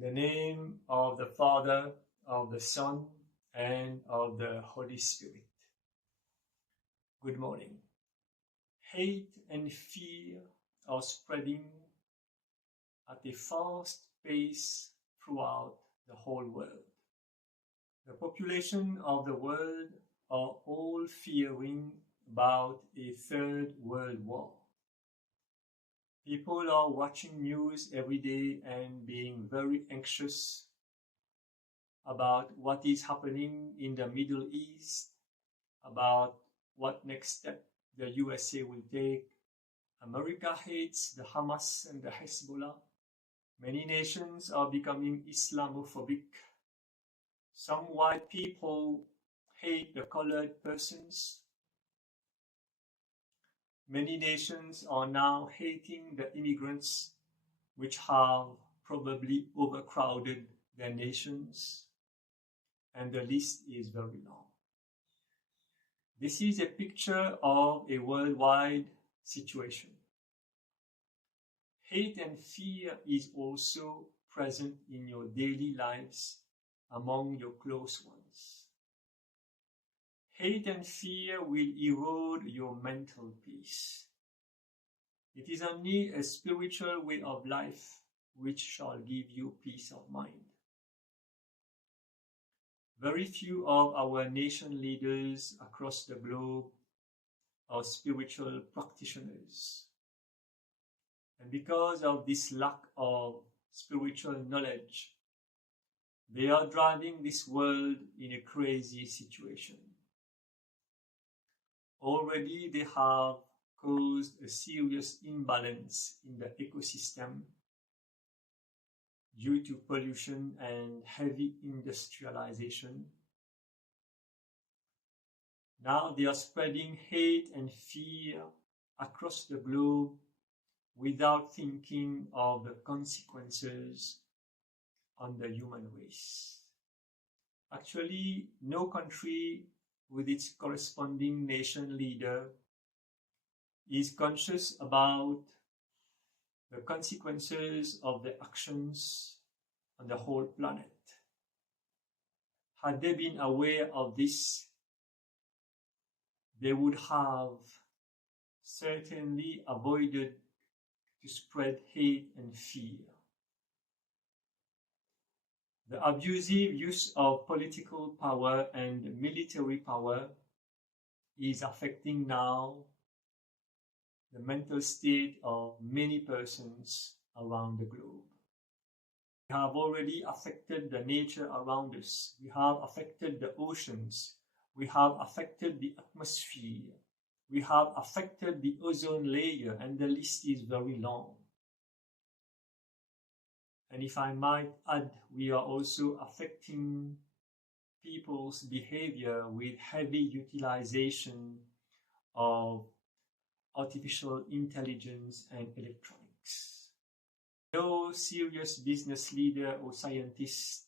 In the name of the Father, of the Son, and of the Holy Spirit. Good morning. Hate and fear are spreading at a fast pace throughout the whole world. The population of the world are all fearing about a third world war. People are watching news every day and being very anxious about what is happening in the Middle East, about what next step the USA will take. America hates the Hamas and the Hezbollah. Many nations are becoming Islamophobic. Some white people hate the colored persons. Many nations are now hating the immigrants, which have probably overcrowded their nations, and the list is very long. This is a picture of a worldwide situation. Hate and fear is also present in your daily lives among your close ones. Hate and fear will erode your mental peace. It is only a spiritual way of life which shall give you peace of mind. Very few of our nation leaders across the globe are spiritual practitioners. And because of this lack of spiritual knowledge, they are driving this world in a crazy situation. Already they have caused a serious imbalance in the ecosystem due to pollution and heavy industrialization. Now they are spreading hate and fear across the globe without thinking of the consequences on the human race. Actually, no country with its corresponding nation leader is conscious about the consequences of the actions on the whole planet. Had they been aware of this, they would have certainly avoided to spread hate and fear. The abusive use of political power and military power is affecting now the mental state of many persons around the globe. We have already affected the nature around us. We have affected the oceans. We have affected the atmosphere. We have affected the ozone layer, and the list is very long. And if I might add, we are also affecting people's behavior with heavy utilization of artificial intelligence and electronics. No serious business leader or scientist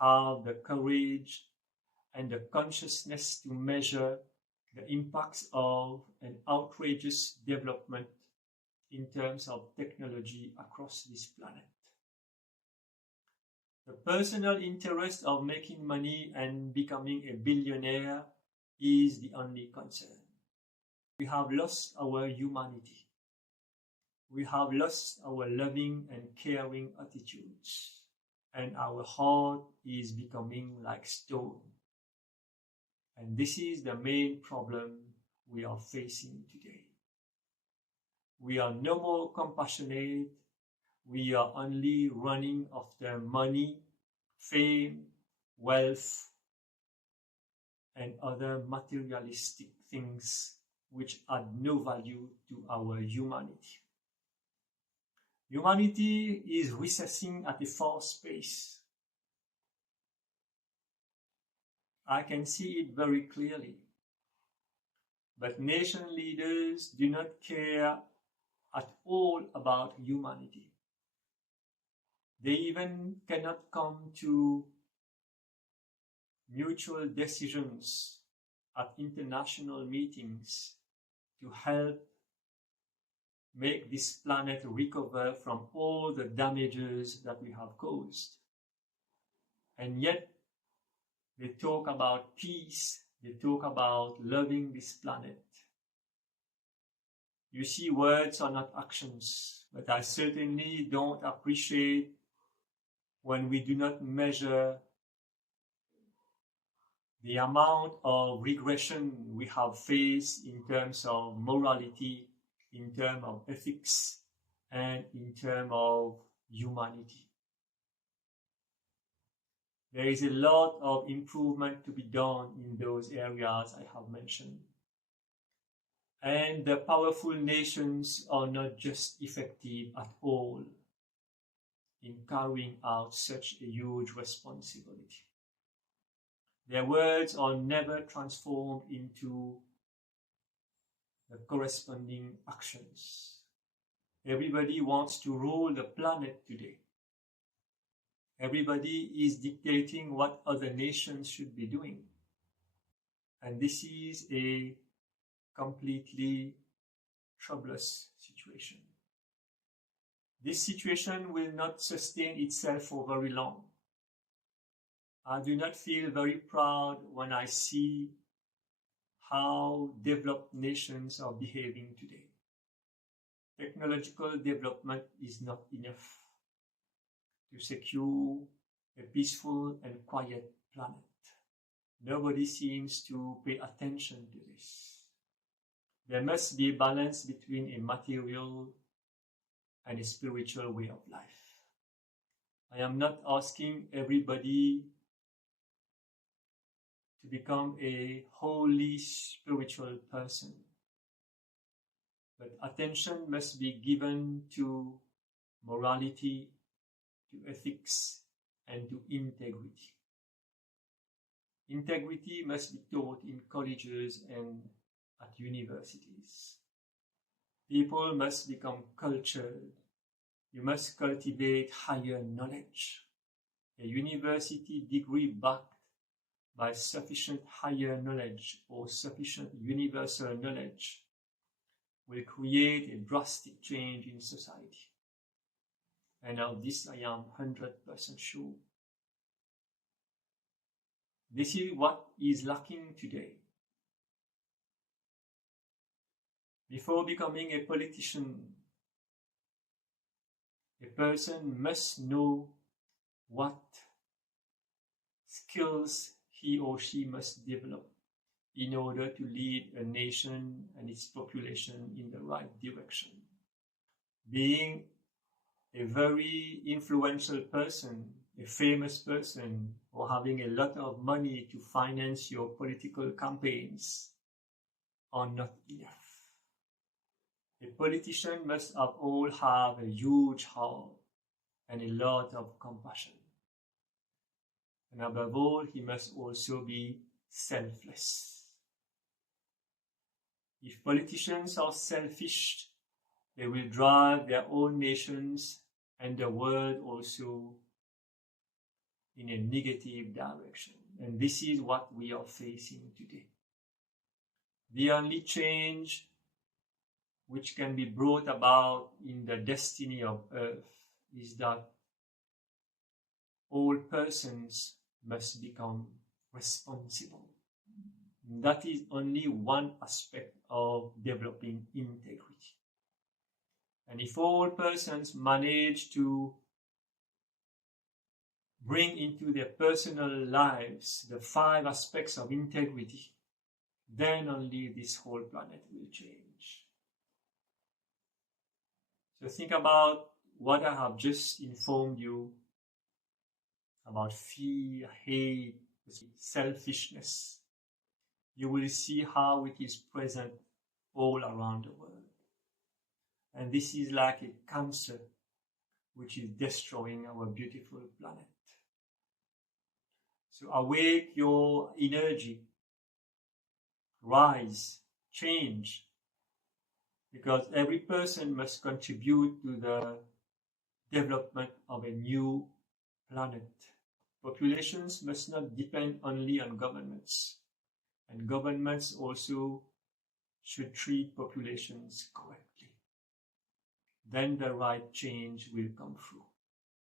have the courage and the consciousness to measure the impacts of an outrageous development in terms of technology across this planet. The personal interest of making money and becoming a billionaire is the only concern. We have lost our humanity. We have lost our loving and caring attitudes, and our heart is becoming like stone. And this is the main problem we are facing today. We are no more compassionate. We are only running after money, fame, wealth, and other materialistic things which add no value to our humanity. Humanity is recessing at a fast pace. I can see it very clearly. But nation leaders do not care at all about humanity. They even cannot come to mutual decisions at international meetings to help make this planet recover from all the damages that we have caused. And yet, they talk about peace, they talk about loving this planet. You see, words are not actions, but I certainly don't appreciate when we do not measure the amount of regression we have faced in terms of morality, in terms of ethics, and in terms of humanity. There is a lot of improvement to be done in those areas I have mentioned. And the powerful nations are not just effective at all in carrying out such a huge responsibility. Their words are never transformed into the corresponding actions. Everybody wants to rule the planet today. Everybody is dictating what other nations should be doing. And this is a completely troublous situation. This situation will not sustain itself for very long. I do not feel very proud when I see how developed nations are behaving today. Technological development is not enough to secure a peaceful and quiet planet. Nobody seems to pay attention to this. There must be a balance between a material and a spiritual way of life. I am not asking everybody to become a wholly spiritual person, but attention must be given to morality, to ethics, and to integrity. Integrity must be taught in colleges and at universities. People must become cultured. You must cultivate higher knowledge. A university degree backed by sufficient higher knowledge or sufficient universal knowledge will create a drastic change in society. And of this I am 100% sure. This is what is lacking today. Before becoming a politician, a person must know what skills he or she must develop in order to lead a nation and its population in the right direction. Being a very influential person, a famous person, or having a lot of money to finance your political campaigns are not enough. A politician must all have a huge heart and a lot of compassion. And above all, he must also be selfless. If politicians are selfish, they will drive their own nations and the world also in a negative direction. And this is what we are facing today. The only change which can be brought about in the destiny of Earth is that all persons must become responsible. That is only one aspect of developing integrity. And if all persons manage to bring into their personal lives the 5 aspects of integrity, then only this whole planet will change. So think about what I have just informed you about fear, hate, selfishness. You will see how it is present all around the world. And this is like a cancer which is destroying our beautiful planet. So awake your energy, rise, change, because every person must contribute to the development of a new planet. Populations must not depend only on governments, and governments also should treat populations correctly. then the right change will come through.